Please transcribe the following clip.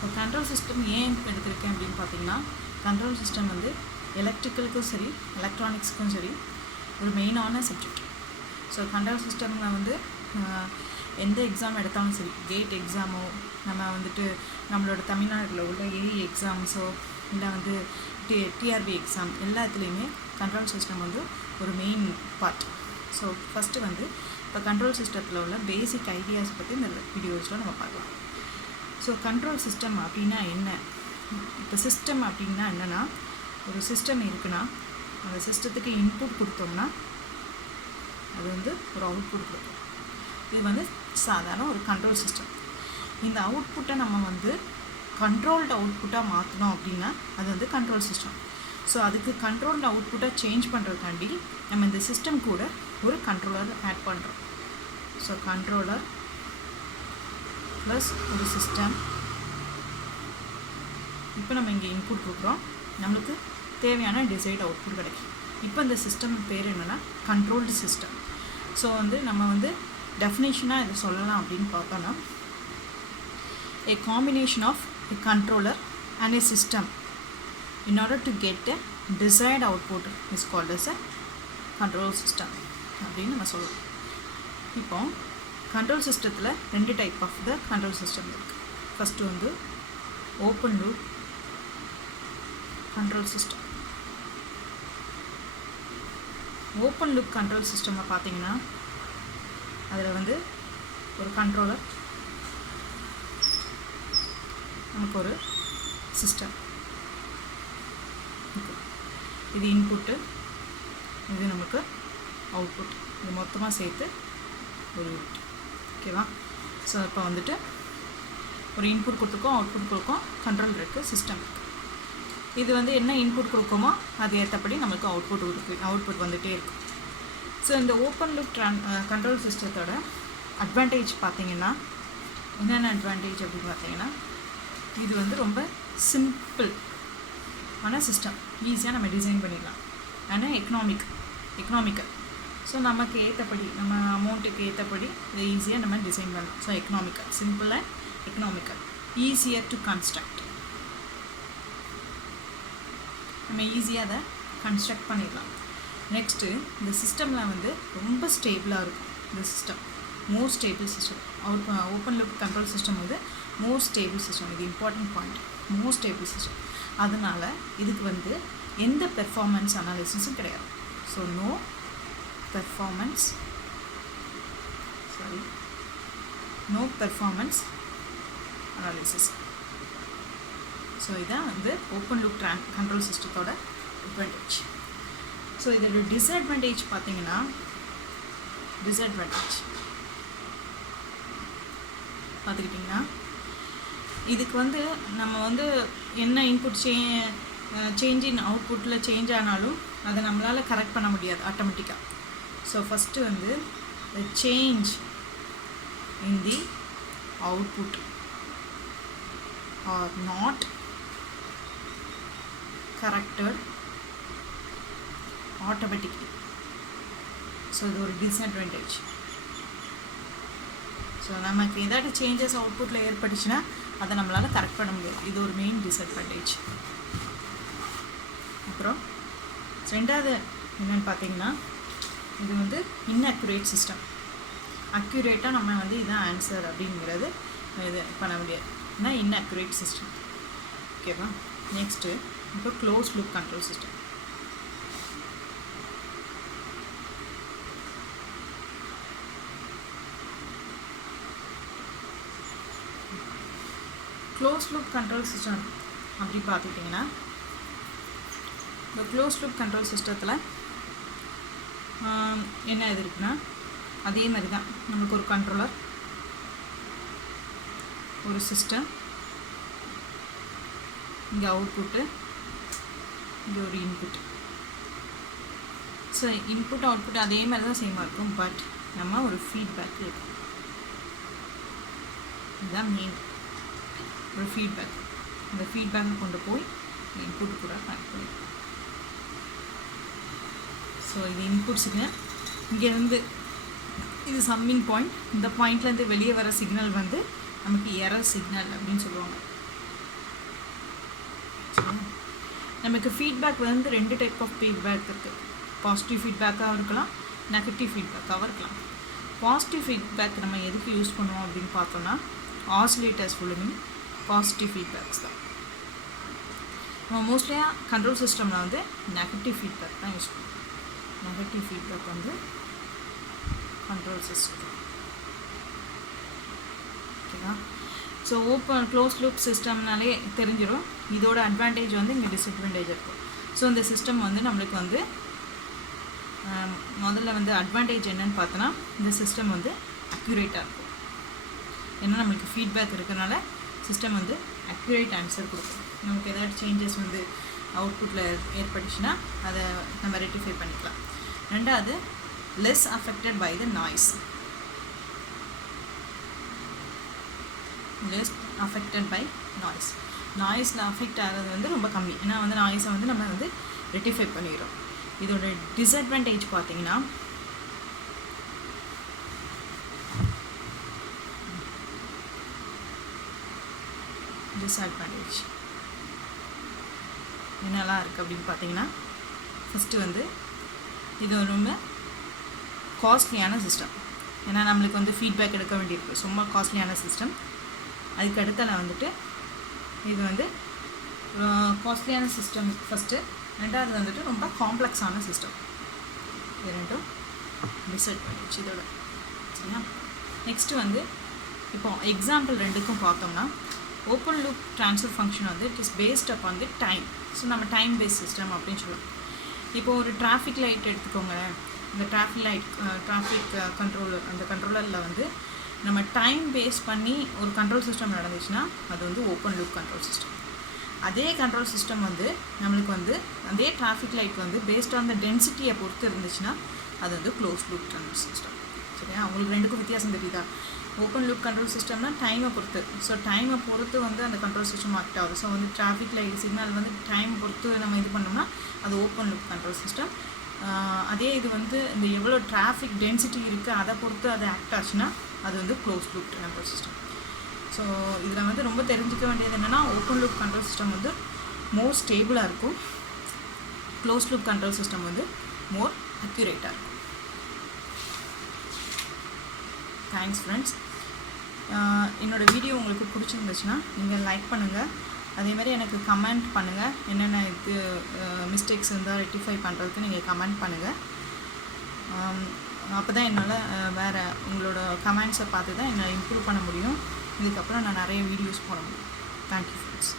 இப்போ control system ஏன் எடுத்திருக்கேன் அப்படின்னு பார்த்தீங்கன்னா, கண்ட்ரோல் சிஸ்டம் வந்து எலக்ட்ரிக்கலுக்கும் சரி எலக்ட்ரானிக்ஸுக்கும் சரி ஒரு மெயினான சப்ஜெக்ட். ஸோ கண்ட்ரோல் சிஸ்டமில் வந்து எந்த எக்ஸாம் எடுத்தாலும் சரி, கேட் எக்ஸாமோ, நம்ம வந்துட்டு நம்மளோட தமிழ்நாட்டில் உள்ள ஏஇ எக்ஸாம்ஸோ, இல்லை வந்து டிஆர்பி எக்ஸாம், எல்லாத்துலேயுமே கண்ட்ரோல் சிஸ்டம் வந்து ஒரு மெயின் பார்ட். ஸோ ஃபஸ்ட்டு வந்து இப்போ கண்ட்ரோல் சிஸ்டத்தில் உள்ள பேசிக் ஐடியாஸ் பற்றி இந்த வீடியோஸில் நம்ம பார்க்கலாம். ஸோ கண்ட்ரோல் சிஸ்டம் அப்படின்னா என்ன? இப்போ சிஸ்டம் அப்படின்னா என்னென்னா, ஒரு சிஸ்டம் இருக்குன்னா அந்த சிஸ்டத்துக்கு இன்புட் கொடுத்தோம்னா அது வந்து ஒரு அவுட்புட் கொடுக்கும். இது வந்து சாதாரண ஒரு கண்ட்ரோல் சிஸ்டம். இந்த அவுட்புட்டை நம்ம வந்து கண்ட்ரோல்டு அவுட்புட்டாக மாற்றணும் அப்படின்னா அது வந்து கண்ட்ரோல் சிஸ்டம். ஸோ அதுக்கு கண்ட்ரோல்டு அவுட்புட்டாக சேஞ்ச் பண்ணுறதுக்காண்டி நம்ம இந்த சிஸ்டம் கூட ஒரு கண்ட்ரோலர் ஆட் பண்ணுறோம். ஸோ கண்ட்ரோலர் ப்ளஸ் ஒரு சிஸ்டம். இப்போ நம்ம இங்கே இன்புட் கொடுக்குறோம், நம்மளுக்கு தேவையான டிசைட் அவுட்புட் கிடைக்கும். இப்போ இந்த சிஸ்டம் பேர் என்னென்னா கண்ட்ரோல்டு சிஸ்டம். ஸோ வந்து நம்ம வந்து டெஃபினேஷனாக இதை சொல்லலாம் அப்படின்னு பார்த்தோன்னா, a combination of a controller and a system in order to get a desired output is called as a control system அப்படின்னு நம்ம சொல்லலாம். இப்போ கண்ட்ரோல் சிஸ்டத்தில் 2 type of the control system இருக்குது. ஃபஸ்ட்டு வந்து open loop control system. Open loop control சிஸ்டமை பார்த்தீங்கன்னா அதில் வந்து ஒரு கண்ட்ரோலர், நமக்கு ஒரு சிஸ்டம், இது இன்புட்டு, இது நமக்கு அவுட்புட், இது மொத்தமாக சேர்த்து ஒரு யூனிட். ஓகேவா? ஸோ இப்போ வந்துட்டு ஒரு இன்புட் கொடுத்துருக்கோம், அவுட்புட் கொடுக்கும், கண்ட்ரோல் இருக்குது, சிஸ்டம் இருக்குது. இது வந்து என்ன இன்புட் கொடுக்குமோ அது ஏற்றபடி நமக்கு அவுட்புட் வந்துகிட்டே இருக்கும். ஸோ இந்த ஓப்பன் லூப் கண்ட்ரோல் சிஸ்டத்தோட அட்வான்டேஜ் பார்த்தீங்கன்னா, என்னென்ன அட்வான்டேஜ் அப்படின்னு பார்த்தீங்கன்னா, இது வந்து ரொம்ப சிம்பிள் ஆன சிஸ்டம், ஈஸியாக நம்ம டிசைன் பண்ணிடலாம். ஆனால் எக்கனாமிக்கல். ஸோ நமக்கு ஏற்றபடி, நம்ம அமௌண்ட்டுக்கு ஏற்றபடி இதை ஈஸியாக நம்ம டிசைன் பண்ணலாம். So economical, simple and economical, easier to construct. நம்ம ஈஸியாக அதை கன்ஸ்ட்ரக்ட் பண்ணிடலாம். நெக்ஸ்ட்டு இந்த சிஸ்டமில் வந்து ரொம்ப ஸ்டேபிளாக இருக்கும். இந்த system more stable system. Open loop control system வந்து மோர் ஸ்டேபிள் சிஸ்டம். இது important point, more stable system. அதனால் இதுக்கு வந்து எந்த பெர்ஃபார்மன்ஸ் அனாலிசிஸும் கிடையாது. So no performance analysis. So இதான் வந்து ஓப்பன் லூப் கண்ட்ரோல் சிஸ்டத்தோட அட்வான்டேஜ். ஸோ இதோட டிஸ்அட்வான்டேஜ் பார்த்தீங்கன்னா, பார்த்துக்கிட்டிங்கன்னா, இதுக்கு வந்து நம்ம வந்து என்ன இன்புட் சேஞ்ச் இன் அவுட்புட்டில் சேஞ்ச் ஆனாலும் அதை நம்மளால் கரெக்ட் பண்ண முடியாது ஆட்டோமேட்டிக்காக. ஸோ ஃபஸ்ட்டு வந்து the change in the output are not corrected automatically. So இது ஒரு டிஸ்அட்வான்டேஜ். ஸோ நமக்கு ஏதாவது சேஞ்சஸ் அவுட்புட்டில் ஏற்பட்டுச்சுன்னா அதை நம்மளால் கரெக்ட் பண்ண முடியாது. இது ஒரு மெயின் டிஸ்அட்வான்டேஜ். அப்புறம் ரெண்டாவது என்னென்னு பார்த்தீங்கன்னா, இது வந்து இன்அக்யூரேட் சிஸ்டம். அக்யூரேட்டாக நம்ம வந்து இதுதான் ஆன்சர் அப்படிங்கிறது இது பண்ண முடியாது. ஏன்னா இன்அக்யூரேட் சிஸ்டம். ஓகேவா? நெக்ஸ்ட்டு இப்போ close loop control system. Close loop control system அப்படி பார்த்துக்கிட்டிங்கன்னா, இந்த க்ளோஸ் லூப் கண்ட்ரோல் சிஸ்டத்தில் என்ன இது இருக்குன்னா, அதே மாதிரி தான் நமக்கு ஒரு கண்ட்ரோலர், ஒரு சிஸ்டம், இங்கே அவுட்புட்டு, இங்கே ஒரு இன்புட். ஸோ இன்புட் அவுட்புட் அதே மாதிரி தான் சேமாக இருக்கும். பட் நம்ம ஒரு ஃபீட்பேக் இருக்கும். இதுதான் மெயின், ஒரு ஃபீட்பேக். அந்த ஃபீட்பேக்கை கொண்டு போய் இன்புட் கூட கனெக்ட் பண்ணிக்கலாம். ஸோ இது இன்புட் சிக்னல், இங்கேருந்து இது சம்மிங் பாயிண்ட். இந்த பாயிண்ட்லேருந்து வெளியே வர சிக்னல் வந்து நமக்கு எரர் சிக்னல் அப்படின்னு சொல்லுவாங்க. நமக்கு ஃபீட்பேக் வந்து 2 டைப் ஆஃப் ஃபீட்பேக் இருக்குது. பாசிட்டிவ் ஃபீட்பேக்காகவும் இருக்கலாம், நெகட்டிவ் ஃபீட்பேக்காகவும் இருக்கலாம். பாசிட்டிவ் ஃபீட்பேக் நம்ம எதுக்கு யூஸ் பண்ணுவோம் அப்படின்னு பார்த்தோன்னா ஆசிலேட்டர்ஸ் ஃபுல்லுமே பாசிட்டிவ் ஃபீட்பேக்ஸ் தான். நம்ம மோஸ்ட்லியாக கண்ட்ரோல் சிஸ்டமில் வந்து நெகட்டிவ் ஃபீட்பேக் தான் யூஸ் பண்ணுவோம். நெகட்டிவ் ஃபீட்பேக் வந்து கண்ட்ரோல் சிஸ்டம். ஓகேவா? ஸோ ஓப்பன் க்ளோஸ் லூப் சிஸ்டம்னாலே தெரிஞ்சிடும் இதோட அட்வான்டேஜ் வந்து இங்கே டிஸ்அட்வான்டேஜ் இருக்கும். ஸோ இந்த சிஸ்டம் வந்து நம்மளுக்கு வந்து முதல்ல வந்து அட்வான்டேஜ் என்னன்னு பார்த்தோன்னா இந்த சிஸ்டம் வந்து அக்யூரேட்டாக இருக்கும். ஏன்னா நம்மளுக்கு ஃபீட்பேக் இருக்கிறனால சிஸ்டம் வந்து அக்யூரேட் ஆன்சர் கொடுக்கும். நமக்கு ஏதாவது சேஞ்சஸ் வந்து அவுட்புட்டில் ஏற்பட்டுச்சுன்னா அதை நம்ம ரெக்டிஃபை பண்ணிக்கலாம். ரெண்டாவது less affected by the noise. Less affected by நாய்ஸில் அஃபெக்ட் ஆகிறது வந்து ரொம்ப கம்மி. ஏன்னா வந்து நாய்ஸை வந்து நம்ம வந்து ரெக்டிஃபை பண்ணிடுறோம். இதோட டிஸ்அட்வான்டேஜ் பார்த்தீங்கன்னா என்னெல்லாம் இருக்குது அப்படின்னு பார்த்தீங்கன்னா ஃபஸ்ட்டு வந்து இது ரொம்ப காஸ்ட்லியான சிஸ்டம். ஏன்னா நம்மளுக்கு வந்து ஃபீட்பேக் எடுக்க வேண்டியிருக்கு, ரொம்ப காஸ்ட்லியான சிஸ்டம். அதுக்கு அடுத்தால வந்துட்டு இது வந்து காஸ்ட்லியான சிஸ்டம் ஃபஸ்ட்டு. ரெண்டாவது வந்துட்டு ரொம்ப காம்ப்ளெக்ஸான சிஸ்டம். இது ரெண்டும் டிஸ்அட்வான்டேஜ் இதோட. சரியா? நெக்ஸ்ட்டு வந்து இப்போ எக்ஸாம்பிள் ரெண்டுக்கும் பார்த்தோம்னா ஓப்பன் லூப் ட்ரான்ஸ்ஃபர் ஃபங்க்ஷன் வந்து it is based upon the time. So நம்ம டைம் பேஸ்ட் சிஸ்டம் அப்படின்னு சொல்லலாம். இப்போ ஒரு டிராஃபிக் லைட் எடுத்துக்கோங்க. இந்த டிராஃபிக் கண்ட்ரோல் அந்த கண்ட்ரோலரில் வந்து நம்ம டைம் பேஸ் பண்ணி ஒரு கண்ட்ரோல் சிஸ்டம் நடந்துச்சுன்னா அது வந்து ஓப்பன் லூப் கண்ட்ரோல் சிஸ்டம். அதே கண்ட்ரோல் சிஸ்டம் வந்து நம்மளுக்கு வந்து அதே டிராஃபிக் லைட் வந்து பேஸ்ட் ஆன் த டென்சிட்டியை பொறுத்து இருந்துச்சுன்னா அது வந்து க்ளோஸ் லூப் கண்ட்ரோல் சிஸ்டம். சரியா? அவங்களுக்கு ரெண்டுக்கும் வித்தியாசம் தெரியுதா? ஓப்பன் லூப் கண்ட்ரோல் சிஸ்டம்னா டைமை பொறுத்து. ஸோ டைமை பொறுத்து வந்து அந்த கண்ட்ரோல் சிஸ்டம் ஆக்ட் ஆகுது. ஸோ வந்து டிராஃபிக் லைட் சிக்னல் வந்து டைம் பொறுத்து நம்ம இது பண்ணோம்னா அது ஓப்பன் லூப் கண்ட்ரோல் சிஸ்டம். அதே இது வந்து இந்த எவ்வளோ டிராஃபிக் டென்சிட்டி இருக்குது அதை பொறுத்து அது ஆக்ட் ஆச்சுன்னா அது வந்து close loop control system. So இதில் வந்து ரொம்ப தெரிஞ்சிக்க வேண்டியது என்னென்னா ஓப்பன் லூப் கண்ட்ரோல் சிஸ்டம் வந்து மோர் ஸ்டேபிளாக இருக்கும், க்ளோஸ் லூப் கண்ட்ரோல் சிஸ்டம் வந்து மோர் அக்யூரேட்டாக இருக்கும். Thanks friends. என்னோடய வீடியோ உங்களுக்கு பிடிச்சிருந்துச்சுன்னா நீங்கள் லைக் பண்ணுங்கள். அதேமாதிரி எனக்கு கமெண்ட் பண்ணுங்கள். என்னென்ன இது மிஸ்டேக்ஸ் இருந்தால் ரெக்டிஃபை பண்ணுறதுக்கு நீங்கள் கமெண்ட் பண்ணுங்கள். அப்போ தான் என்னால் வேறு உங்களோட கமெண்ட்ஸை பார்த்து தான் என்னால் இம்ப்ரூவ் பண்ண முடியும். இதுக்கப்புறம் நான் நிறைய வீடியோஸ் போட முடியும். Thank you friends.